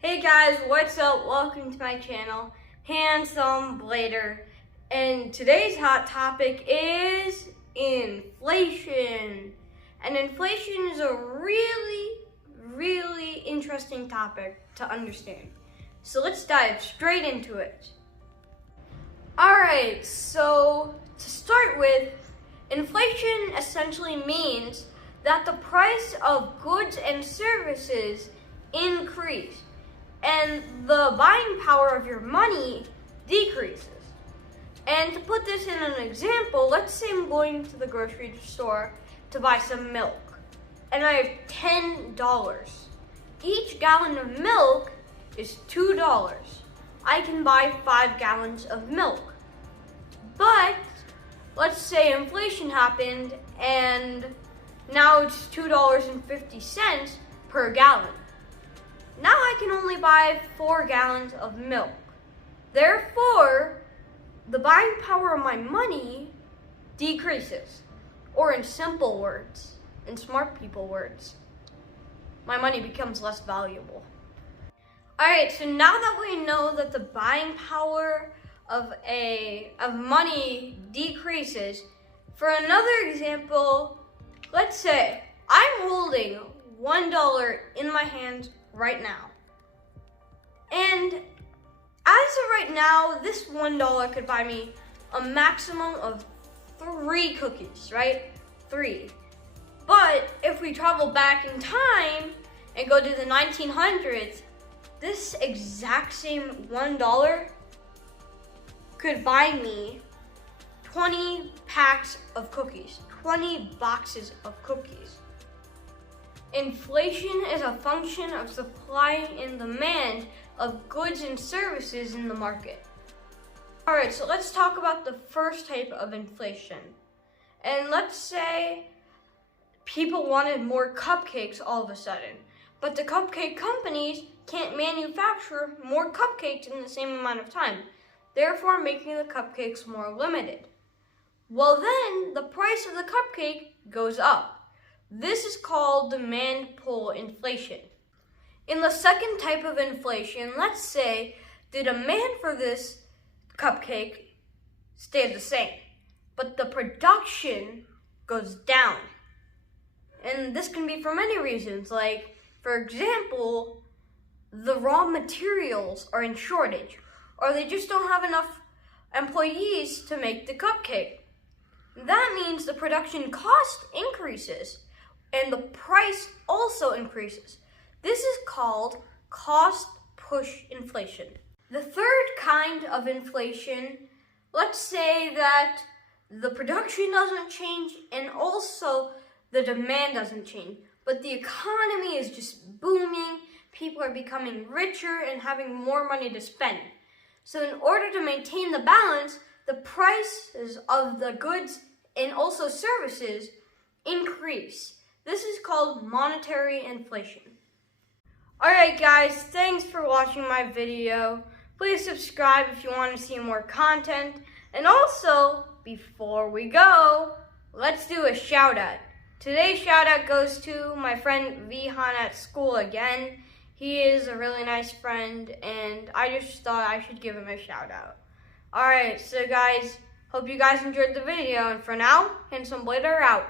Hey guys, what's up? Welcome to my channel, Handsome Blader. And today's hot topic is inflation. And inflation is a really interesting topic to understand. So let's dive straight into it. Alright, so to start with, inflation essentially means that the price of goods and services increase and the buying power of your money decreases. And to put this in an example, let's say I'm going to the grocery store to buy some milk, and I have $10. Each gallon of milk is $2. I can buy 5 gallons of milk. But let's say inflation happened and now it's $2.50 per gallon. Now I can only buy 4 gallons of milk. Therefore, the buying power of my money decreases. Or in simple words, in smart people words, my money becomes less valuable. Alright, so now that we know that the buying power of money decreases, for another example, let's say I'm holding $1 in my hand right now. And as of right now, this $1 could buy me a maximum of 3 cookies, right? 3. But if we travel back in time and go to the 1900s, this exact same $1 could buy me 20 packs of cookies, 20 boxes of cookies. Inflation is a function of supply and demand of goods and services in the market. Alright, so let's talk about the first type of inflation. And let's say people wanted more cupcakes all of a sudden, but the cupcake companies can't manufacture more cupcakes in the same amount of time, therefore making the cupcakes more limited. Well then, the price of the cupcake goes up. This is called demand pull inflation. In the second type of inflation, let's say the demand for this cupcake stays the same, but the production goes down. And this can be for many reasons, like, for example, the raw materials are in shortage, or they just don't have enough employees to make the cupcake. That means the production cost increases, and the price also increases. This is called cost push inflation. The third kind of inflation, let's say that the production doesn't change and also the demand doesn't change, but the economy is just booming, people are becoming richer and having more money to spend. So in order to maintain the balance, the prices of the goods and also services increase. This is called monetary inflation. Alright guys, thanks for watching my video. Please subscribe if you want to see more content. And also, before we go, let's do a shout out. Today's shout out goes to my friend Vihan at school again. He is a really nice friend and I just thought I should give him a shout out. Alright, so guys, hope you guys enjoyed the video, and for now, Handsome Blader out.